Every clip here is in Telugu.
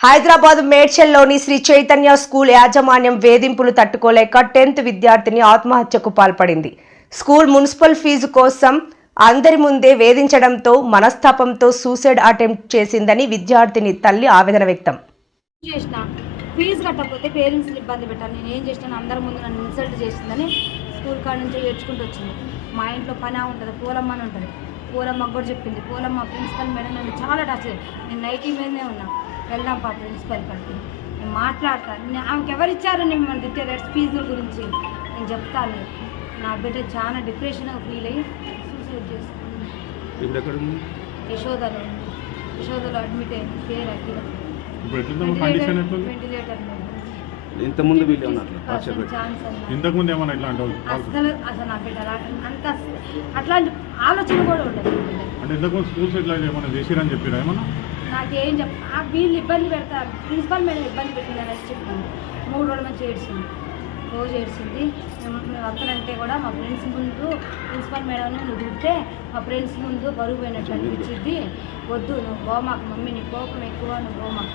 హైదరాబాద్ మేడ్చల్లోని శ్రీ చైతన్య స్కూల్ యాజమాన్యం వేధింపులు తట్టుకోలేక టెన్త్ విద్యార్థిని ఆత్మహత్యకు పాల్పడింది. స్కూల్ మున్సిపల్ ఫీజు కోసం అందరి ముందే వేధించడంతో మనస్తాపంతో సూసైడ్ అటెంప్ట్ చేసిందని విద్యార్థిని తల్లి ఆవేదన వ్యక్తం. ఫీజు కట్టకపోతే పేరెంట్స్ని ఇబ్బంది పెట్టాను నేను ఏం చేసినాను అందరి ముందు నన్ను ఇన్సల్ట్ చేసిందని స్కూల్ కాడ నుంచి ఏడ్చుకుంటూ వచ్చింది. మా ఇంట్లో పని ఉంటుంది పూలమ్మని ఉంటుంది. పూలమ్మకు కూడా చెప్పింది పూలమ్మ ప్రిన్సిపల్ మేడం నన్ను చాలా టచ్. నేను నైటీ మీదనే ఉన్నా. వెళ్దాం పా ప్రిన్సిపల్ కాడికి. నేను మాట్లాడతాను నేను ఆమెకి ఎవరు ఇచ్చారని మిమ్మల్ని తిట్టారు ఫీజుల గురించి నేను చెప్తాను నా బిడ్డ చాలా డిప్రెషన్గా ఫీల్ అయ్యి సూసైడ్ ఉంది యశోదలో యశోదలో అడ్మిట్ అయింది. పేరు అఖిల. వెంటిలేటర్ మీద. ఇంతకుముందు వీళ్ళు ఉన్నారు టార్చర్ పెట్టి ఇంతకుముందు ఏమన్నా ఇట్లా అసలు అసలు నా బిడ్డ అంత అట్లాంటి ఆలోచన కూడా ఉండదు. అంటే ఇంతకుముందు స్కూల్స్ ఇట్లా ఏమన్నా చేసిరని చెప్పిరా ఏమన్నా? నాకేం చెప్ ఆ వీళ్ళు ఇబ్బంది పెడతారు ప్రిన్సిపల్ మేడం ఇబ్బంది పెట్టింది అనేసి చెప్పింది. మూడు రోజుల నుంచి ఏడ్చింది. రోజు ఏడ్చింది. మేము వస్తానంటే కూడా మా ఫ్రెండ్స్ ముందు ప్రిన్సిపల్ మేడం నువ్వు తింటే మా ఫ్రెండ్స్ ముందు బరువు పోయినట్టు అనిపించింది వద్దు నువ్వు పోమాకు మమ్మీ నీ కోపం ఎక్కువ నువ్వు పోమాకు.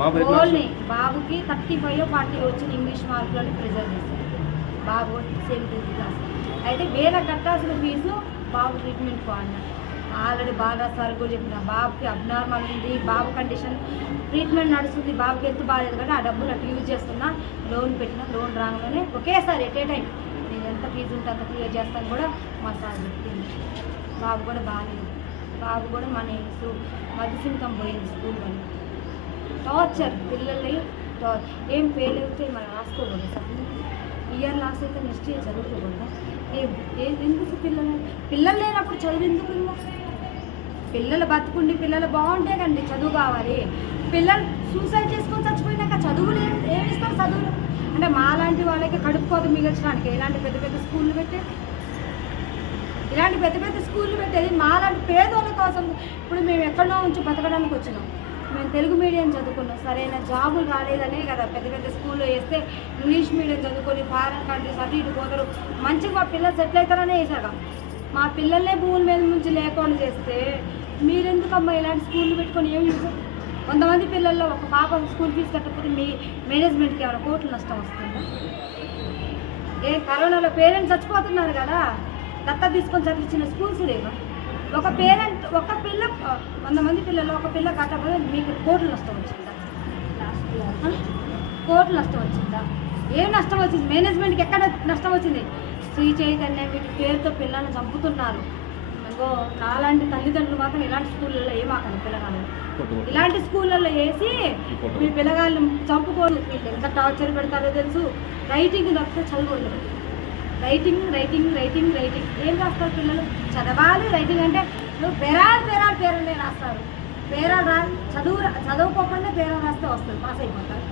ఓన్లీ బాబుకి థర్టీ ఫైవ్ ఫార్టీ వచ్చిన ఇంగ్లీష్ మార్కులని ప్రిజర్వ్ చేశారు బాబు సెవెంటీ క్లాస్. అయితే వేల కట్టాల్సిన ఫీజు బాబు ట్రీట్మెంట్ అన్నారు ఆల్రెడీ బాగా సార్ కూడా చెప్పిన బాబుకి అబ్నార్మల్ ఉంది బాబు కండిషన్ ట్రీట్మెంట్ నడుస్తుంది బాబుకి ఎంత బాగాలేదు కానీ ఆ డబ్బులు అటు యూజ్ చేస్తున్నా లోన్ పెట్టిన లోన్ రాగానే ఒకేసారి ఎట్ ఏ టైం నేను ఎంత ఫీజు ఉంటే అంత క్లియర్ చేస్తాను కూడా మా సార్ చెప్పింది. బాబు కూడా బాగాలేదు. బాబు కూడా మన మధుసింకం పోయింది స్కూల్ వల్ల టార్చర్ పిల్లల్ని టార్ ఏం ఫెయిల్ అయితే మనం రాసుకోకూడదు సార్. ఇయర్ లాస్ అయితే నెక్స్ట్ ఇయర్ చదువుకోకుండా ఏం ఏం ఎందుకు పిల్లలు? పిల్లలు లేనప్పుడు చదువు ఎందుకు? పిల్లలు బతుకుండి పిల్లలు బాగుంటే కండి చదువు కావాలి. పిల్లలు సూసైడ్ చేసుకొని చచ్చిపోయినాక చదువులు ఏం ఏమి ఇస్తారు చదువులు? అంటే మాలాంటి వాళ్ళకి కడుపు కోత మిగల్చడానికి ఇలాంటి పెద్ద పెద్ద స్కూళ్ళు పెట్టే ఇలాంటి పెద్ద పెద్ద స్కూళ్ళు పెట్టేది మాలాంటి పేదోళ్ళ కోసం. ఇప్పుడు మేము ఎక్కడో ఉంచి బతకడానికి వచ్చినాం. మేము తెలుగు మీడియం చదువుకున్నాం. సరైన జాబులు రాలేదనే కదా పెద్ద పెద్ద స్కూల్లో వేస్తే ఇంగ్లీష్ మీడియం చదువుకొని ఫారెన్ కంట్రీస్ అటు ఇటు పోతారు. మంచిగా మా పిల్లలు సెటిల్ అవుతారనే వేసాక మా పిల్లల్నే భూముల మీద నుంచి లేకుండా చేస్తే మీరెందుకమ్మా ఇలాంటి స్కూళ్ళు పెట్టుకొని ఏం యూజ్ కొంతమంది పిల్లల్లో ఒక పాప స్కూల్ ఫీజు కట్టకపోతే మీ మేనేజ్మెంట్కి ఏమైనా కోట్లు నష్టం వస్తుందా? ఏ కరోనాలో పేరెంట్స్ చచ్చిపోతున్నారు కదా. దత్త తీసుకొని చదివించిన స్కూల్స్ లేవా? ఒక పేరెంట్ ఒక పిల్ల వంద మంది పిల్లలు ఒక పిల్ల కట్టకపోతే మీకు కోట్లు నష్టం వచ్చిందా? కోట్లు నష్టం వచ్చిందా? ఏం నష్టం వచ్చింది? మేనేజ్మెంట్కి ఎక్కడ నష్టం వచ్చింది? శ్రీ చైతన్య వీటి పేరుతో పిల్లల్ని చంపుతున్నారు. ఇంకో నాలాంటి తల్లిదండ్రులు మాత్రం ఇలాంటి స్కూళ్ళల్లో ఏమాకండి పిల్లగాళ్ళు. ఇలాంటి స్కూళ్ళల్లో వేసి మీ పిల్లగాళ్ళు చంపుకోరు. వీళ్ళు ఎంత టార్చర్ పెడతారో తెలుసు. రైటింగ్ తప్పితే చదువు ఉండదు. రైటింగ్ రైటింగ్ రైటింగ్ రైటింగ్ ఏం రాస్తారు పిల్లలు? చదవాలి రైటింగ్ అంటే నువ్వు పేరాలు పేరాలు పేరులే రాస్తారు. పేరాలు రా చదువు చదువుకోకుండా పేరాలు రాస్తే వస్తుంది. పాస్ అయిపోతారు.